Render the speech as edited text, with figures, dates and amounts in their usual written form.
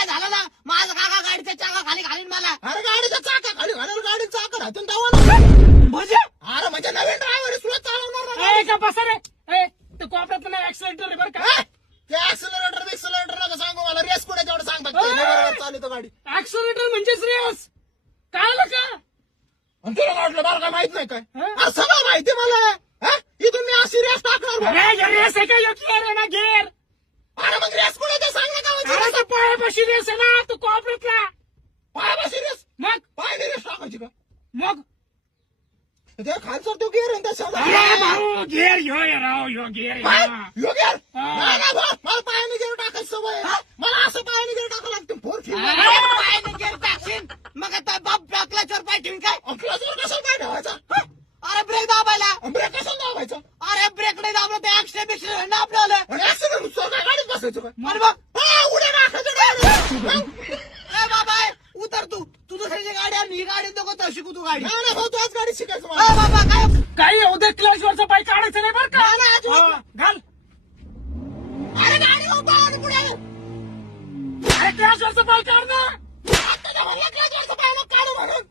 काय झालं ना माझा काका गाडीच्या चाका खाली घालीन मला. अरे गाडीच्या चाका खाली घालायला गाडीचं चाका राहते दावा म्हणजे अरे म्हणजे नवीन ड्रायव्हर सुद्धा चालवणार ए, का बसा रे ए, ते कोपऱ्यात नाही ऍक्सिडेंट बरं का. ते ऍक्सिलरेटर नका सांगू मला रेस कुठे तेवढं सांगतात ते बरोबर चालतो गाडी ऍक्सिलेटर म्हणजेच रेस कळलं का. आणि तुला वाटलं मला काय माहित नाही काय हा? अरे सगळं माहिती मला हा? इथून मी अशी रेस टाकणार अरे या रेस आहे का यो गेअर आहे ना गेअर. अरे मग रेस कुठे ते सांग ना अरे गावाची तो पायापाशी रेस आहे ना तू कोपऱ्यातला. पायापाशी रेस मग पायाने रेस टाकायची का मग त्या खालचा तो गेअर आहे त्या अरे भाऊ गेअर ह्यो आहे राव ह्यो गेअर आहे ना. गेअर हा. नाही ना भाऊ, मला पायाने गेअर टाकायची सवय आहे. मला असं पायाने गेअर टाकावं लागतं फोर पायाने गेअर टाकशील मग आता बाप क्लचवर पाय ठेवीन काय. क्लचवर कशाला पाय ठेवायचा अरे ब्रेक दाबायला. ब्रेक कशाला दाबायचा अरे ब्रेक नाही दाबलं तर ऍक्सिडेंट बिक्सिडेंट ना आपल्याला. आणि ऍक्सिडेंट काय गाडीत बसायचं काय अरे बघ उड्या टाकायचं direct. ए बाबा उतर तू दुसऱ्याची गाडी आणि ही गाडी नको तर शिकू तू गाडी. नाही भाऊ तू आज गाडी शिकायचं ए मला बाबा काय काही उद्या क्लच वरचा पाय काढायचं नाही बरं का. नाही, नाही, अजिबात हा, घाल. अरे गाडी उभा पुढे अरे क्लच वरचा पाय काढ ना. आता म्हणलं क्लचवरचं पाय मग काढू म्हणून